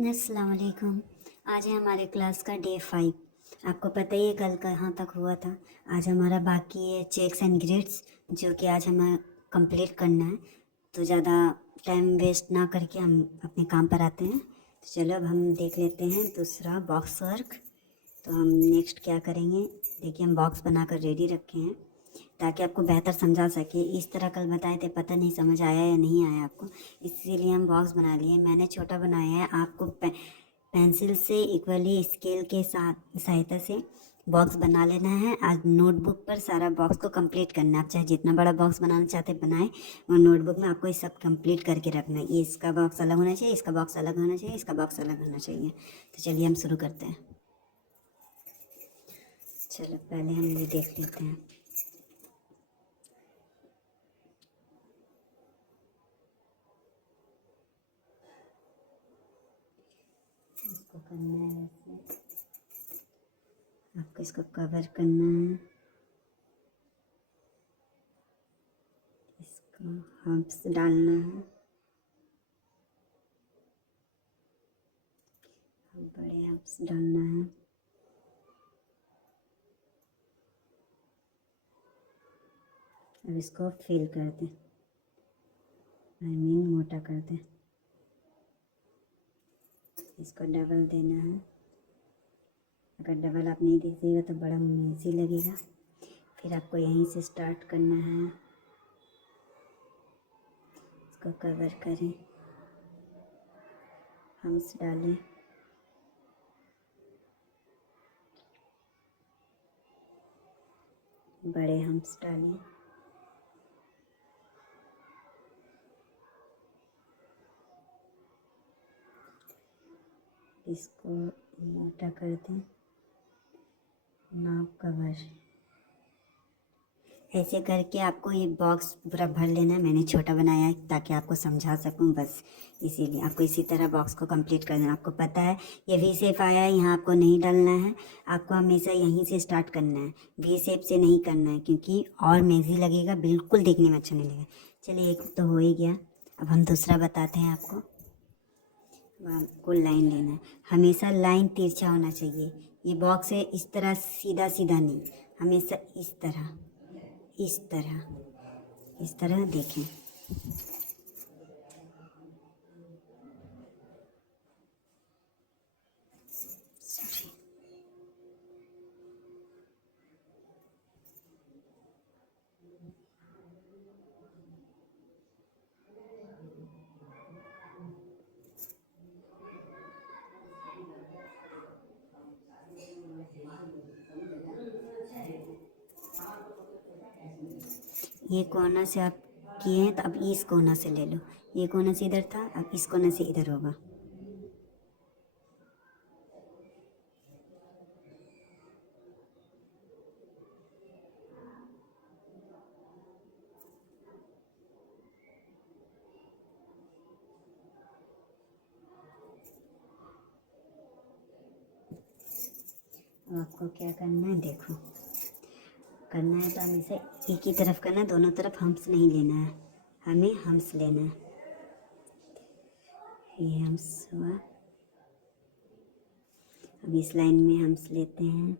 अस्सलाम वालेकुम। आज है हमारे क्लास का डे 5। आपको पता ही है कल कहाँ तक हुआ था। आज हमारा बाकी है चेक्स एंड ग्रिड्स, जो कि आज हमें कंप्लीट करना है। तो ज़्यादा टाइम वेस्ट ना करके हम अपने काम पर आते हैं। तो चलो अब हम देख लेते हैं दूसरा बॉक्स वर्क। तो हम नेक्स्ट क्या करेंगे, देखिए हम बॉक्स बनाकर रेडी रखे हैं ताकि आपको बेहतर समझा सके। इस तरह कल बताए थे, पता नहीं समझ आया या नहीं आया आपको, इसीलिए हम बॉक्स बना लिए। मैंने छोटा बनाया है, आपको पेंसिल से इक्वली स्केल के साथ सहायता से बॉक्स बना लेना है। आज नोटबुक पर सारा बॉक्स को कंप्लीट करना है। आप चाहे जितना बड़ा बॉक्स बनाना चाहते बनाएं, और नोटबुक में आपको ये सब कंप्लीट करके रखना है। ये इसका बॉक्स अलग होना चाहिए, इसका बॉक्स अलग होना चाहिए, इसका बॉक्स अलग होना चाहिए। तो चलिए हम शुरू करते हैं। चलो पहले हम ये देख लेते हैं। इसको करना है ऐसे, आपको इसको कवर करना है, इसको हम्प्स डालना है, बड़े हम्प्स डालना है। अब इसको फिल कर दें, मोटा कर दें। इसको डबल देना है। अगर डबल आप नहीं दीजिएगा तो बड़ा मेसी लगेगा। फिर आपको यहीं से स्टार्ट करना है। इसको कवर करें, हम्प्स डालें, बड़े हम्प्स डालें। इसको मोटा कर दें, नाप कवर। ऐसे करके आपको ये बॉक्स पूरा भर लेना है। मैंने छोटा बनाया है ताकि आपको समझा सकूं, बस इसीलिए आपको इसी तरह बॉक्स को कंप्लीट करना है। आपको पता है ये वी शेप आया है, यहाँ आपको नहीं डालना है। आपको हमेशा यहीं से स्टार्ट करना है, वी शेप से नहीं करना है, क्योंकि और मेजी लगेगा, बिल्कुल देखने में अच्छा नहीं लगेगा। चलिए एक तो हो ही गया, अब हम दूसरा बताते हैं आपको। आपको लाइन लेना है, हमेशा लाइन तिरछा होना चाहिए। ये बॉक्स है, इस तरह सीधा सीधा नहीं, हमेशा इस तरह, इस तरह, इस तरह देखें। ये कोना से आप किए हैं, तो अब इस कोना से ले लो। ये कोना से इधर था, अब इस कोना से इधर होगा। अब आपको क्या करना है, देखो करना है तो हमेशा एक ही तरफ करना है, दोनों तरफ हम्प्स नहीं लेना है, हमें हम्प्स लेना है। ये हम्प्स हुआ, अब इस लाइन में हम्प्स लेते हैं।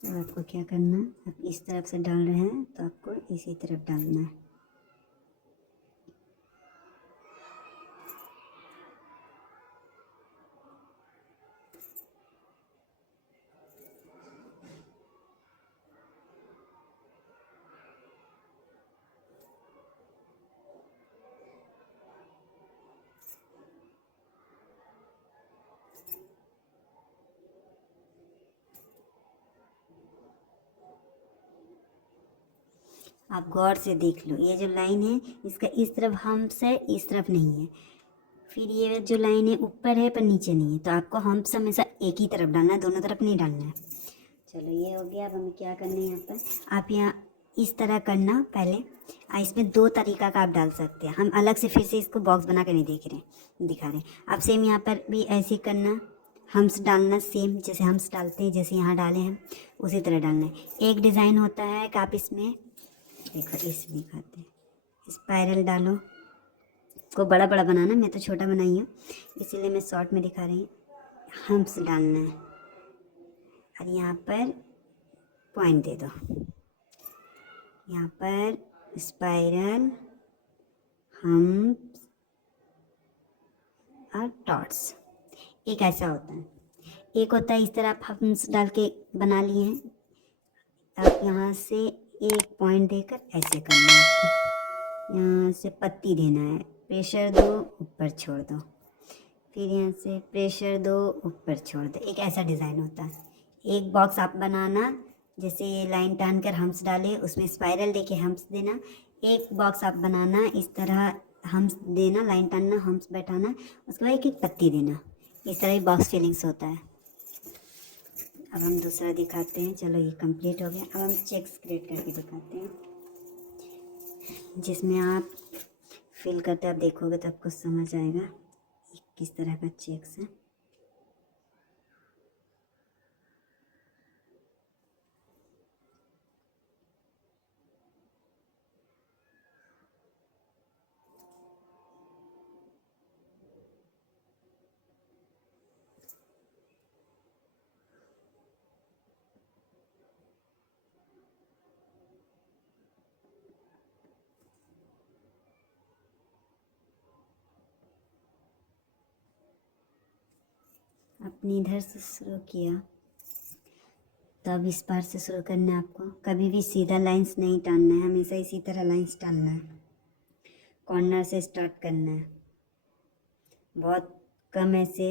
अब आपको क्या करना है, अब इस तरफ से डाल रहे हैं तो आपको इसी तरफ डालना है। आप गौर से देख लो, ये जो लाइन है इसका इस तरफ हम्प्स है, इस तरफ नहीं है। फिर ये जो लाइन है ऊपर है पर नीचे नहीं है, तो आपको हम्प्स हमेशा एक ही तरफ डालना है, दोनों तरफ नहीं डालना है। चलो ये हो गया। अब हमें क्या करना है यहाँ पर, आप यहाँ इस तरह करना पहले। इसमें 2 तरीका का आप डाल सकते हैं, हम अलग से फिर से इसको बॉक्स बना कर नहीं दिखा रहे। आप सेम यहाँ पर भी ऐसे ही करना, हम्स डालना सेम जैसे हम्स डालते हैं, जैसे यहाँ डाले हैं उसी तरह डालना है। एक डिज़ाइन होता है कि आप इसमें देखो इस दिखाते हैं, स्पाइरल डालो, को बड़ा बड़ा बनाना, मैं तो छोटा बनाई हूँ इसीलिए मैं शॉर्ट में दिखा रही हूँ। हम्स डालना है और यहाँ पर पॉइंट दे दो, यहाँ पर स्पाइरल, हम्स और डॉट्स। एक ऐसा होता है, एक होता है इस तरह आप हम्स डाल के बना लिए हैं, आप यहाँ से एक पॉइंट देकर ऐसे करना है आपको, यहाँ से पत्ती देना है, प्रेशर दो ऊपर छोड़ दो, फिर यहाँ से प्रेशर दो ऊपर छोड़ दो। एक ऐसा डिज़ाइन होता है। एक बॉक्स आप बनाना, जैसे ये लाइन टान कर हम्स डाले, उसमें स्पाइरल देके हम्स देना। एक बॉक्स आप बनाना इस तरह, हम्स देना, लाइन टानना, हम्स बैठाना, उसके बाद एक एक पत्ती देना। इस तरह ही बॉक्स फिलिंग्स होता है। अब हम दूसरा दिखाते हैं। चलो ये कंप्लीट हो गया। अब हम चेक्स क्रिएट करके दिखाते हैं, जिसमें आप फिल करते आप देखोगे तो आपको समझ आएगा किस तरह का चेक्स है। अपनी इधर से शुरू किया, तो अब इस पार से शुरू करना है आपको। कभी भी सीधा लाइंस नहीं टानना है, हमेशा इसी तरह लाइंस टानना है। कॉर्नर से स्टार्ट करना है। बहुत कम ऐसे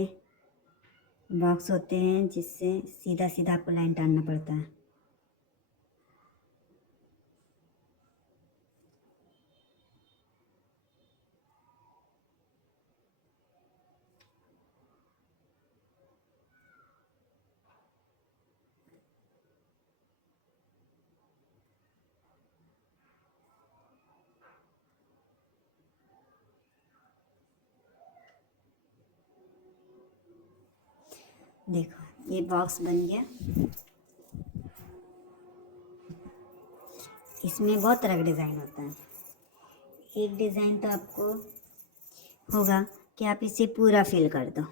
बॉक्स होते हैं जिससे सीधा सीधा आपको लाइन टानना पड़ता है। देखो ये बॉक्स बन गया। इसमें बहुत तरह का डिज़ाइन होता है। एक डिज़ाइन तो आपको होगा कि आप इसे पूरा फिल कर दो।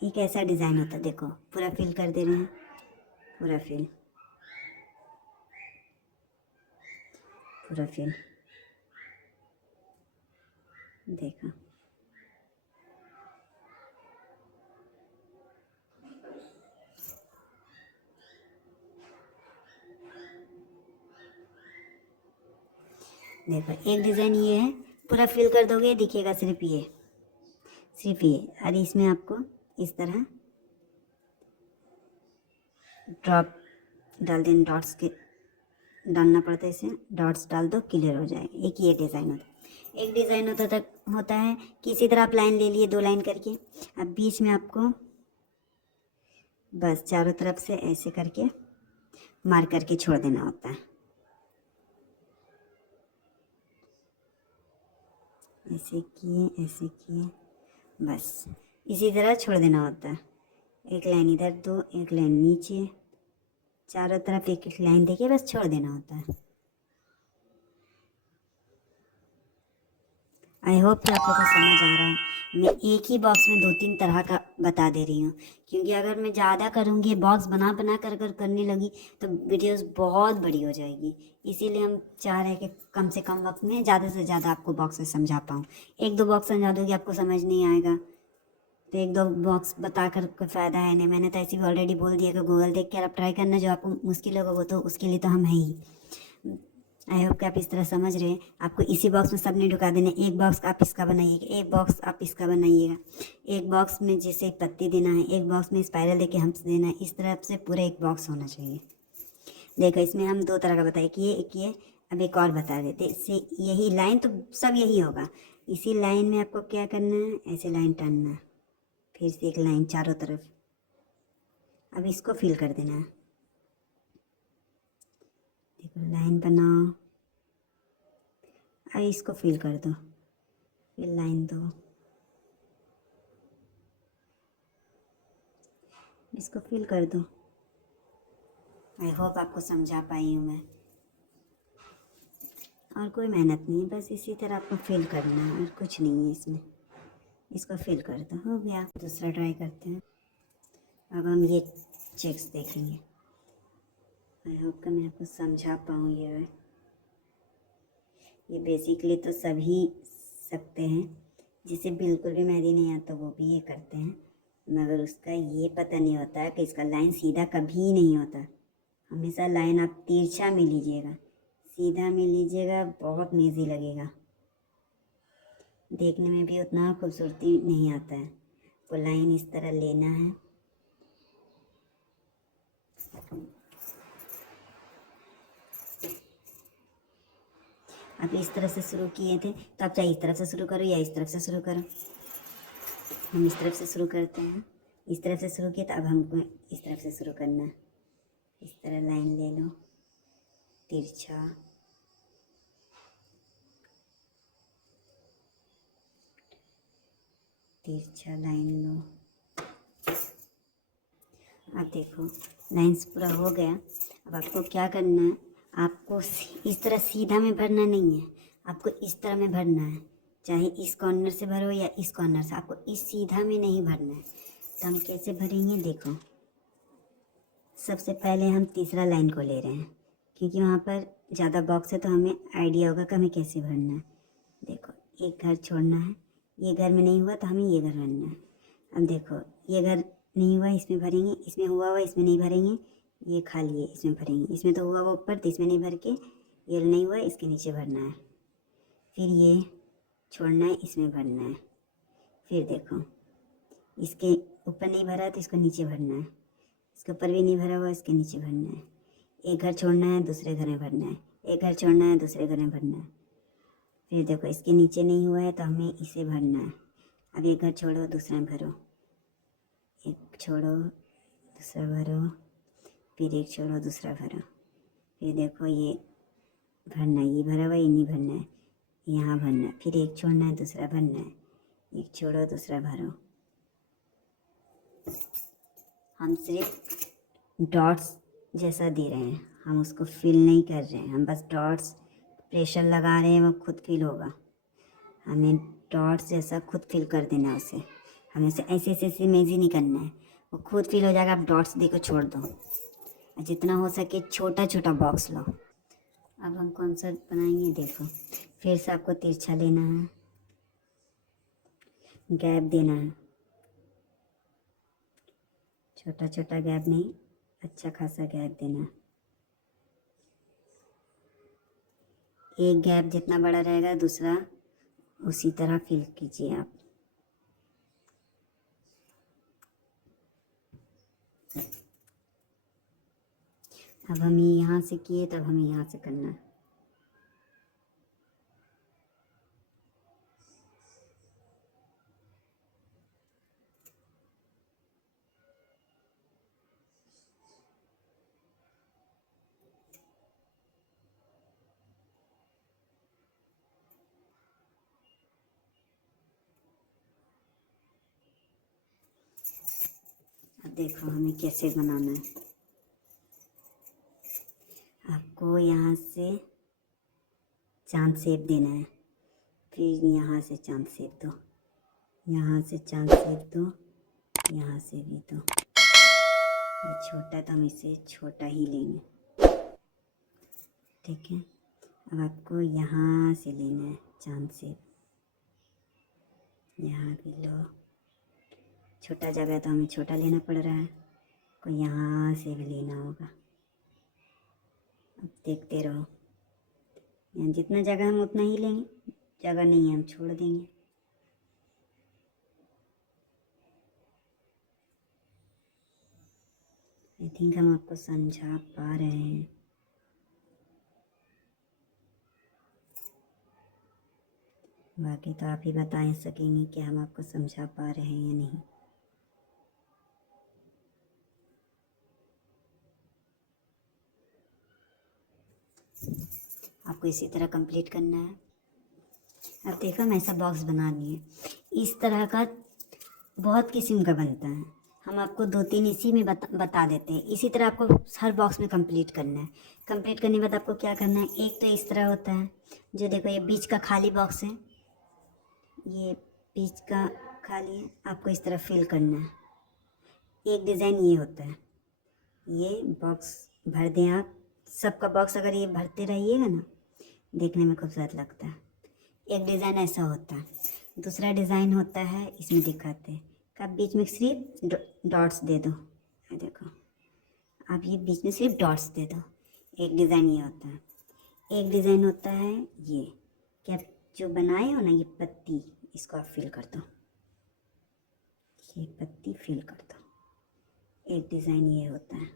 एक ऐसा डिज़ाइन होता है, देखो पूरा फिल कर दे रहे हैं, पूरा फिल, पूरा फिल, देखो। देखो एक डिज़ाइन ये है, पूरा फिल कर दोगे दिखेगा सिर्फ ये, सिर्फ ये। और इसमें आपको इस तरह ड्रॉप डाल देना, डॉट्स के डालना पड़ता है, इसे डॉट्स डाल दो क्लियर हो जाएगा। एक ये डिज़ाइन होता है। एक डिज़ाइन होता है कि इसी तरह आप लाइन ले लिए, 2 लाइन करके, अब बीच में आपको बस चारों तरफ से ऐसे करके मार्क करके छोड़ देना होता है। ऐसे किए बस इसी तरह छोड़ देना होता है। एक लाइन इधर दो, एक लाइन नीचे, चारों तरफ एक एक लाइन देके बस छोड़ देना होता है। आई होप कि आप लोगों को समझ आ रहा है। मैं एक ही बॉक्स में 2-3 तरह का बता दे रही हूँ, क्योंकि अगर मैं ज़्यादा करूँगी, बॉक्स बना बना कर करने लगी तो वीडियोस बहुत बड़ी हो जाएगी। इसीलिए हम चाह रहे हैं कि कम से कम वक्त में ज़्यादा से ज़्यादा आपको बॉक्स में समझा पाऊँ। 1-2 बॉक्स समझा दूँगी आपको समझ नहीं आएगा तो 1-2 बॉक्स बता कर कोई फ़ायदा है नहीं। मैंने तो ऐसे भी ऑलरेडी बोल दिया कि गूगल देख कर आप ट्राई करना, जो आपको मुश्किल होगा वो तो उसके लिए तो हम हैं ही। आई होप कि आप इस तरह समझ रहे हैं। आपको इसी बॉक्स में सब नहीं ढुका देना, एक बॉक्स आप इसका बनाइएगा, एक बॉक्स आप इसका बनाइएगा, एक बॉक्स में जैसे पत्ती देना है, एक बॉक्स में स्पाइरल देके हम्स देना है। इस तरह से पूरा एक बॉक्स होना चाहिए। देखो इसमें हम 2 तरह का बताए कि ये एक ये, अब एक और बता देते, इससे यही लाइन तो सब यही होगा। इसी लाइन में आपको क्या करना है, ऐसे लाइन टानना है, फिर से एक लाइन चारों तरफ। अब इसको फिल कर देना है। देखो लाइन बनाओ, अब इसको फिल कर दो, फिर लाइन दो, इसको फिल कर दो। आई होप आपको समझा पाई हूँ मैं। और कोई मेहनत नहीं है, बस इसी तरह आपको फिल करना है और कुछ नहीं है इसमें। इसको फिल कर दो, हो गया। दूसरा ट्राई करते हैं। अब हम ये चेक्स देखेंगे। आई होप कि मैं आपको समझा पाऊँ। ये बेसिकली तो सभी सकते हैं, जिसे बिल्कुल भी मेहंदी नहीं आता वो भी ये करते हैं, मगर उसका ये पता नहीं होता कि इसका लाइन सीधा कभी नहीं होता। हमेशा लाइन आप तिरछा में लीजिएगा, सीधा में लीजिएगा, बहुत मेजी लगेगा, देखने में भी उतना खूबसूरती नहीं आता है। तो लाइन इस तरह लेना है। आप इस तरफ से शुरू किए थे तो आप चाहे इस तरफ से शुरू करो या इस तरफ से शुरू करो। हम इस तरफ से शुरू करते हैं। इस तरफ से शुरू किया तो अब हमको इस तरफ से शुरू करना है। इस तरह लाइन ले लो तिरछा, तिरछा लाइन लो। अब देखो लाइंस पूरा हो गया। अब आपको क्या करना है, आपको इस तरह सीधा में भरना नहीं है, आपको इस तरह में भरना है। चाहे इस कॉर्नर से भरो या इस कॉर्नर से, आपको इस सीधा में नहीं भरना है। तो हम कैसे भरेंगे, देखो सबसे पहले हम तीसरा लाइन को ले रहे हैं, क्योंकि वहाँ पर ज़्यादा बॉक्स है तो हमें आइडिया होगा कि हमें कैसे भरना है। देखो एक घर छोड़ना है, ये घर में नहीं हुआ तो हमें ये घर भरना है। अब देखो ये घर नहीं हुआ, इसमें भरेंगे, इसमें हुआ हुआ इसमें नहीं भरेंगे, ये खाली है इसमें भरेंगे, इसमें तो हुआ हुआ ऊपर तो इसमें नहीं भर के, ये नहीं हुआ इसके नीचे भरना है। फिर ये छोड़ना है, इसमें भरना है। फिर देखो इसके ऊपर नहीं भरा तो इसको नीचे भरना है, इसके ऊपर भी नहीं भरा हुआ इसके नीचे भरना है। एक घर छोड़ना है दूसरे घर में भरना है, एक घर छोड़ना है दूसरे घर में भरना है। फिर देखो इसके नीचे नहीं हुआ है तो हमें इसे भरना है। अब एक घर छोड़ो दूसरा में भरो, एक छोड़ो दूसरा भरो, फिर एक छोड़ो दूसरा भरो। फिर देखो ये भरना है, ये भरा हुआ ये नहीं भरना है, यहाँ भरना है। फिर एक छोड़ना है दूसरा भरना है, एक छोड़ो दूसरा भरो। हम सिर्फ डॉट्स जैसा दे रहे हैं, हम उसको फिल नहीं कर रहे हैं, हम बस डॉट्स प्रेशर लगा रहे हैं, वो खुद फिल होगा। हमें डॉट्स जैसा खुद फिल कर देना है उसे, हमें उसे ऐसे ऐसे ऐसे मेजी नहीं करना है, वो खुद फिल हो जाएगा। आप डॉट्स दे को छोड़ दो, जितना हो सके छोटा छोटा बॉक्स लो। अब हम कौन सा बनाएंगे, देखो फिर से आपको तिरछा लेना है, गैप देना है, छोटा छोटा गैप नहीं, अच्छा खासा गैप देना है। एक गैप जितना बड़ा रहेगा दूसरा उसी तरह फिल कीजिए आप। अब हम यहाँ से किए तब हमें यहाँ से करना है। अब देखो हमें कैसे बनाना है। आपको यहाँ से चांद शेप देना है, फिर यहाँ से चांद शेप दो, यहाँ से चांद शेप दो, यहाँ से भी दो। ये छोटा तो हम इसे छोटा ही लेंगे, ठीक है। अब आपको यहाँ से लेना है चांद शेप, यहाँ भी लो। छोटा जगह तो हमें छोटा लेना पड़ रहा है, को यहाँ से भी लेना होगा। अब देखते रहो, यहाँ जितना जगह हम उतना ही लेंगे, जगह नहीं है हम छोड़ देंगे। आई थिंक हम आपको समझा पा रहे हैं। बाकी तो आप ही बता ही सकेंगे कि हम आपको समझा पा रहे हैं या नहीं। आपको इसी तरह कंप्लीट करना है। अब देखो हम ऐसा बॉक्स बना लिए। इस तरह का बहुत किस्म का बनता है, हम आपको 2-3 इसी में बता देते हैं। इसी तरह आपको हर बॉक्स में कंप्लीट करना है। कंप्लीट करने के बाद आपको क्या करना है, एक तो इस तरह होता है, जो देखो ये बीच का खाली बॉक्स है, ये बीच का खाली है, आपको इस तरह फिल करना है। एक डिज़ाइन ये होता है, ये बॉक्स भर दें आप। सबका बॉक्स अगर ये भरते रहिएगा ना, देखने में खूबसूरत लगता है। एक डिज़ाइन ऐसा होता है। दूसरा डिज़ाइन होता है, इसमें दिखाते हैं कि आप बीच में सिर्फ डॉट्स दे दो। ये देखो, आप ये बीच में सिर्फ डॉट्स दे दो। एक डिज़ाइन ये होता है। एक डिज़ाइन होता है ये कि आप जो बनाए हो ना, ये पत्ती, इसको आप फिल कर दो। ये पत्ती फिल कर दो। एक डिज़ाइन ये होता है,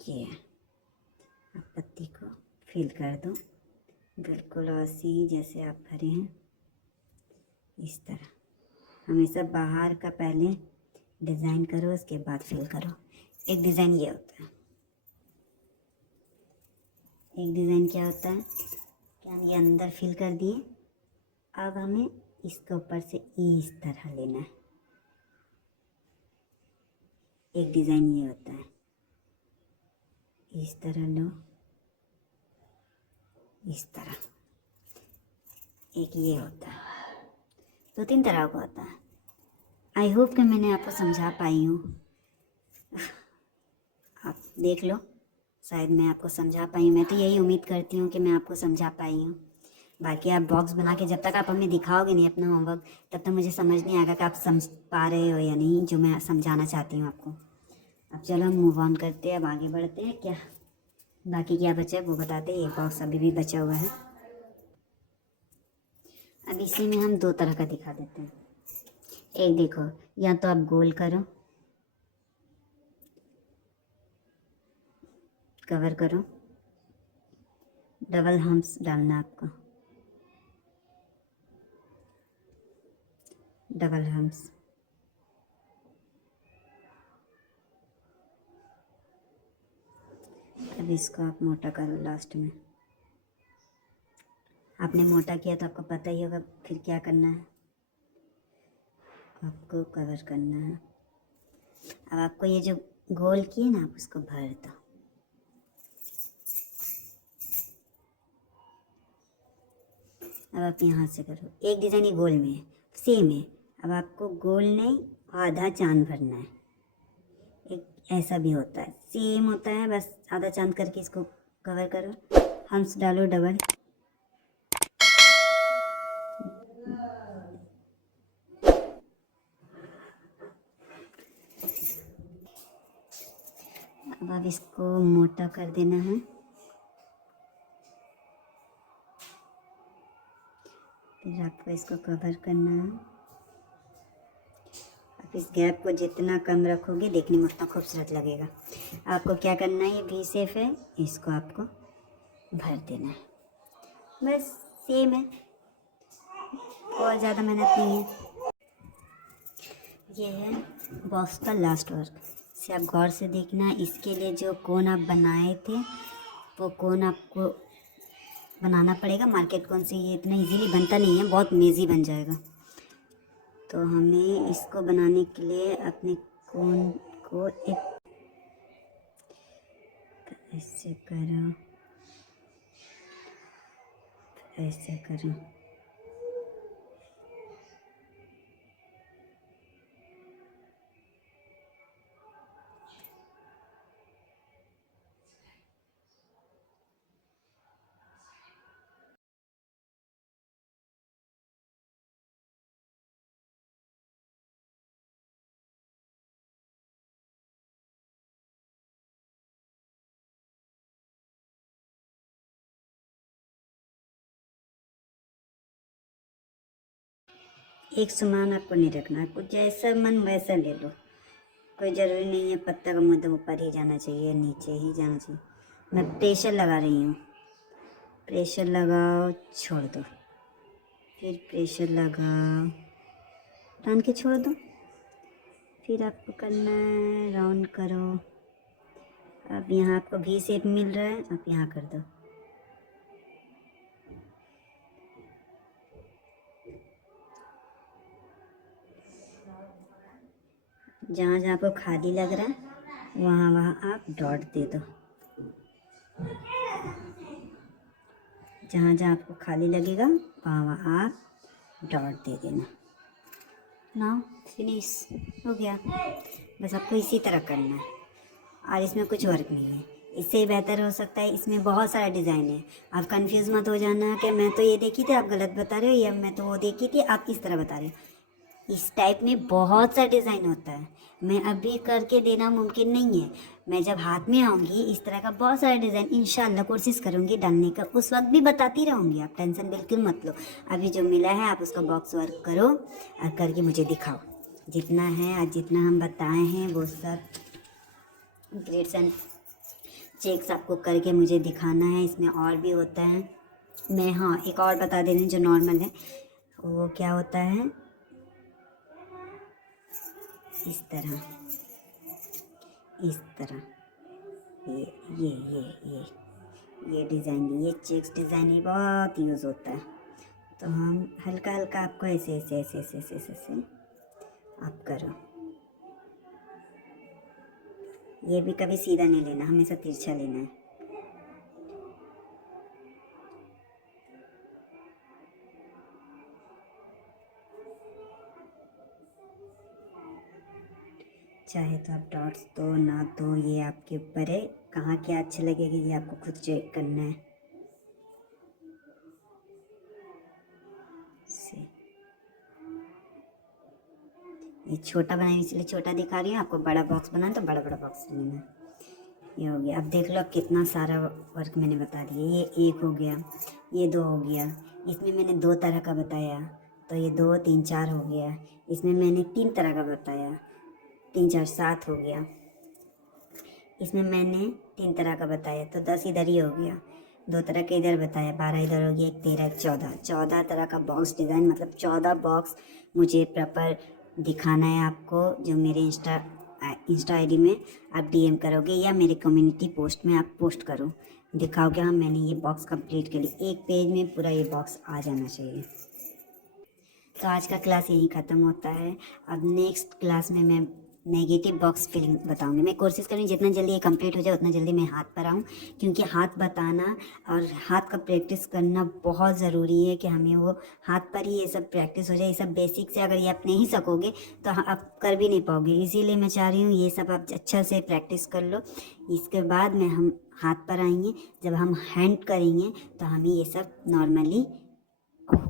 ये आप पत्ती को फिल कर दो, बिल्कुल ऐसे ही जैसे आप भरे हैं, इस तरह। हमेशा बाहर का पहले डिज़ाइन करो, उसके बाद फिल करो। एक डिज़ाइन ये होता है। एक डिज़ाइन क्या होता है कि हम ये अंदर फिल कर दिए, अब हमें इसके ऊपर से इस तरह लेना है। एक डिज़ाइन ये होता है, इस तरह लो, इस तरह। एक ये होता है। 2-3 तरह का होता है। आई होप कि मैंने आपको समझा पाई हूँ। आप देख लो, शायद मैं आपको समझा पाई हूँ। मैं तो यही उम्मीद करती हूँ कि मैं आपको समझा पाई हूँ। बाकी आप बॉक्स बना के जब तक आप हमें दिखाओगे नहीं अपना होमवर्क, तब तक मुझे समझ नहीं आएगा कि आप समझ पा रहे हो या नहीं, जो मैं समझाना चाहती हूँ आपको। अब चलो हम मूव ऑन करते हैं, अब आगे बढ़ते हैं। क्या बाकी क्या बचा है वो बताते हैं। एक बॉक्स अभी भी बचा हुआ है। अब इसी में हम 2 तरह का दिखा देते हैं। एक देखो, या तो आप गोल करो, कवर करो, डबल हम्स डालना आपको, डबल हम्स। अब इसको आप मोटा करो लास्ट में। आपने मोटा किया तो आपको पता ही होगा फिर क्या करना है, आपको कवर करना है। अब आपको ये जो गोल किए ना, आप उसको भर दो। अब आप यहाँ से करो। एक डिज़ाइन ये गोल में है, सेम है। अब आपको गोल नहीं, आधा चांद भरना है। एक ऐसा भी होता है, सेम होता है, बस आधा चांद करके इसको कवर करो। हम्स डालो डबल। अब इसको मोटा कर देना है। फिर आपको इसको कवर करना है। आप इस गैप को जितना कम रखोगे, देखने में उतना खूबसूरत लगेगा। आपको क्या करना है, ये वी शेप है, इसको आपको भर देना है। बस सेम है, और ज़्यादा मेहनत नहीं है। ये है बॉक्स का लास्ट वर्क। इसे आप गौर से देखना। इसके लिए जो कोन आप बनाए थे, वो कोन आपको बनाना पड़ेगा। मार्केट कोन से ये इतना इजीली बनता नहीं है, बहुत मेजी बन जाएगा। तो हमें इसको बनाने के लिए अपने कोन को एक ऐसे करो, ऐसे करो। एक समान आपको नहीं रखना, आपको जैसा मन वैसा ले लो। कोई ज़रूरी नहीं है पत्ता का मुद्दा ऊपर ही जाना चाहिए, नीचे ही जाना चाहिए। मैं प्रेशर लगा रही हूँ। प्रेशर लगाओ, छोड़ दो, फिर प्रेशर लगाओ, टान के छोड़ दो, फिर आपको करना है राउंड करो। अब यहाँ आपको भी शेप मिल रहा है, आप यहाँ कर दो। जहाँ जहाँ आपको खाली लग रहा है वहाँ वहाँ आप डॉट दे दो। जहाँ जहाँ आपको खाली लगेगा वहाँ वहाँ आप डॉट दे देना। नाउ फिनिश हो गया। बस आपको इसी तरह करना है और इसमें कुछ वर्क नहीं है। इससे बेहतर हो सकता है, इसमें बहुत सारा डिज़ाइन है। आप कंफ्यूज मत हो जाना कि मैं तो ये देखी थी आप गलत बता रहे हो, या मैं तो वो देखी थी आप इस तरह बता रहे हो। इस टाइप में बहुत सा डिज़ाइन होता है। मैं अभी करके देना मुमकिन नहीं है। मैं जब हाथ में आऊँगी इस तरह का बहुत सारा डिज़ाइन इंशाल्लाह कोशिश करूँगी डालने का, उस वक्त भी बताती रहूँगी। आप टेंशन बिल्कुल मत लो। अभी जो मिला है आप उसका बॉक्स वर्क करो और करके मुझे दिखाओ। जितना है आज जितना हम बताए हैं वो सब ग्रेड्स एंड चेक्स आपको करके मुझे दिखाना है। इसमें और भी होता है। मैं हाँ एक और बता दे रही हूँ जो नॉर्मल है। वो क्या होता है, इस तरह ये डिज़ाइन, ये चेक्स डिज़ाइन ही बहुत यूज़ होता है। तो हम हल्का हल्का आपको ऐसे ऐसे ऐसे ऐसे ऐसे ऐसे ऐसे आप करो। ये भी कभी सीधा नहीं लेना, हमेशा तिरछा लेना है। चाहे तो आप डॉट्स दो ना दो, ये आपके ऊपर है। कहाँ क्या अच्छे लगेगा ये आपको खुद चेक करना है। से ये छोटा बनाए इसलिए छोटा दिखा रही हूँ, आपको बड़ा बॉक्स बनाना तो बड़ा बड़ा बॉक्स लेना। ये हो गया। अब देख लो अब कितना सारा वर्क मैंने बता दिया। ये एक हो गया, ये दो हो गया। इसमें मैंने दो तरह का बताया तो ये दो तीन चार हो गया। इसमें मैंने तीन तरह का बताया, तीन चार सात हो गया। इसमें मैंने तीन तरह का बताया तो 10 इधर ही हो गया। दो तरह के इधर बताया, 12 इधर हो गया, एक 13 14 14 तरह का बॉक्स डिज़ाइन, मतलब 14 बॉक्स मुझे प्रॉपर दिखाना है आपको। जो मेरे इंस्टा आईडी में आप डीएम करोगे या मेरे कम्युनिटी पोस्ट में आप पोस्ट करो, दिखाओगे हाँ मैंने ये बॉक्स कंप्लीट कर ली। एक पेज में पूरा ये बॉक्स आ जाना चाहिए। तो आज का क्लास यहीं ख़त्म होता है। अब नेक्स्ट क्लास में मैं नेगेटिव बॉक्स फिलिंग बताऊंगी। मैं कोशिश करूँगी जितना जल्दी ये कंप्लीट हो जाए उतना जल्दी मैं हाथ पर आऊँ, क्योंकि हाथ बताना और हाथ का प्रैक्टिस करना बहुत ज़रूरी है कि हमें वो हाथ पर ही ये सब प्रैक्टिस हो जाए। ये सब बेसिक से अगर ये आप नहीं सकोगे तो आप कर भी नहीं पाओगे। इसीलिए मैं चाह रही हूँ ये सब आप अच्छा से प्रैक्टिस कर लो। इसके बाद में हम हाथ पर आएंगे। जब हम हैंड करेंगे तो हमें ये सब नॉर्मली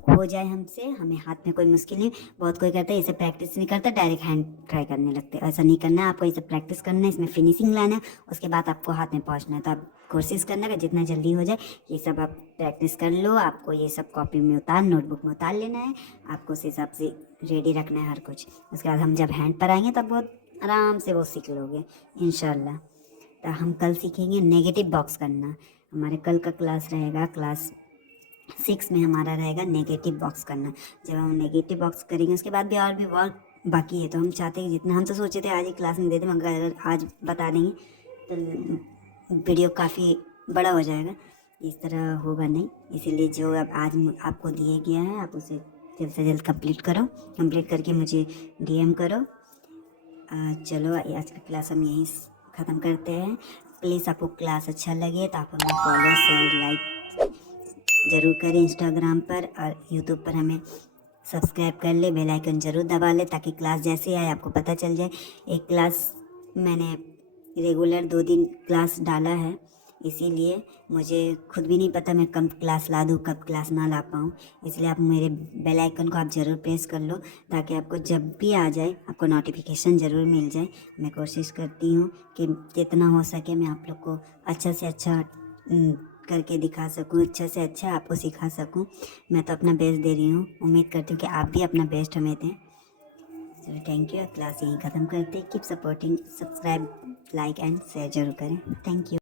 हो जाए हमसे, हमें हाथ में कोई मुश्किल नहीं। बहुत कोई कहता है इसे प्रैक्टिस नहीं करता, डायरेक्ट हैंड ट्राई करने लगते हैं। ऐसा नहीं करना है, आपको इसे प्रैक्टिस करना है, इसमें फिनिशिंग लाना है, उसके बाद आपको हाथ में पहुंचना है। तो आप कोशिश करना कि जितना जल्दी हो जाए ये सब आप प्रैक्टिस कर लो। आपको ये सब कॉपी में उतार, नोटबुक में उतार लेना है। आपको उस हिसाब से रेडी रखना है हर कुछ। उसके बाद हम जब हैंड पर आएंगे तब बहुत आराम से वो सीख लोगे इंशाल्लाह। तो हम कल सीखेंगे नेगेटिव बॉक्स करना। हमारे कल का क्लास रहेगा क्लास 6 में हमारा रहेगा नेगेटिव बॉक्स करना। जब हम नेगेटिव बॉक्स करेंगे उसके बाद भी और भी वर्क बाकी है। तो हम चाहते हैं जितना, हम तो सोचे थे आज ही क्लास में दे दें, मगर अगर आज बता देंगे तो वीडियो काफ़ी बड़ा हो जाएगा, इस तरह होगा नहीं। इसीलिए जो अब आज आपको दिए गया है आप उसे जल्द से जल्द कंप्लीट करो। कंप्लीट करके मुझे डीएम करो। चलो आज का क्लास हम यहीं ख़त्म करते हैं। प्लीज़ आपको क्लास अच्छा लगे तो आप हमें फॉलो शेयर लाइक ज़रूर करें इंस्टाग्राम पर, और यूट्यूब पर हमें सब्सक्राइब कर ले, बेल आइकन ज़रूर दबा ले ताकि क्लास जैसे आए आपको पता चल जाए। एक क्लास मैंने रेगुलर 2 दिन क्लास डाला है, इसीलिए मुझे खुद भी नहीं पता मैं कब क्लास ला दूँ कब क्लास ना ला पाऊँ। इसलिए आप मेरे बेल आइकन को आप ज़रूर प्रेस कर लो ताकि आपको जब भी आ जाए आपको नोटिफिकेशन ज़रूर मिल जाए। मैं कोशिश करती हूँ कि जितना हो सके मैं आप लोग को अच्छा से अच्छा करके दिखा सकूँ, अच्छा से अच्छा आपको सिखा सकूँ। मैं तो अपना बेस्ट दे रही हूँ, उम्मीद करती हूँ कि आप भी अपना बेस्ट हमें दें। चलो थैंक यू। क्लास यहीं ख़त्म करते। Keep supporting, subscribe like and share जरूर करें। Thank you.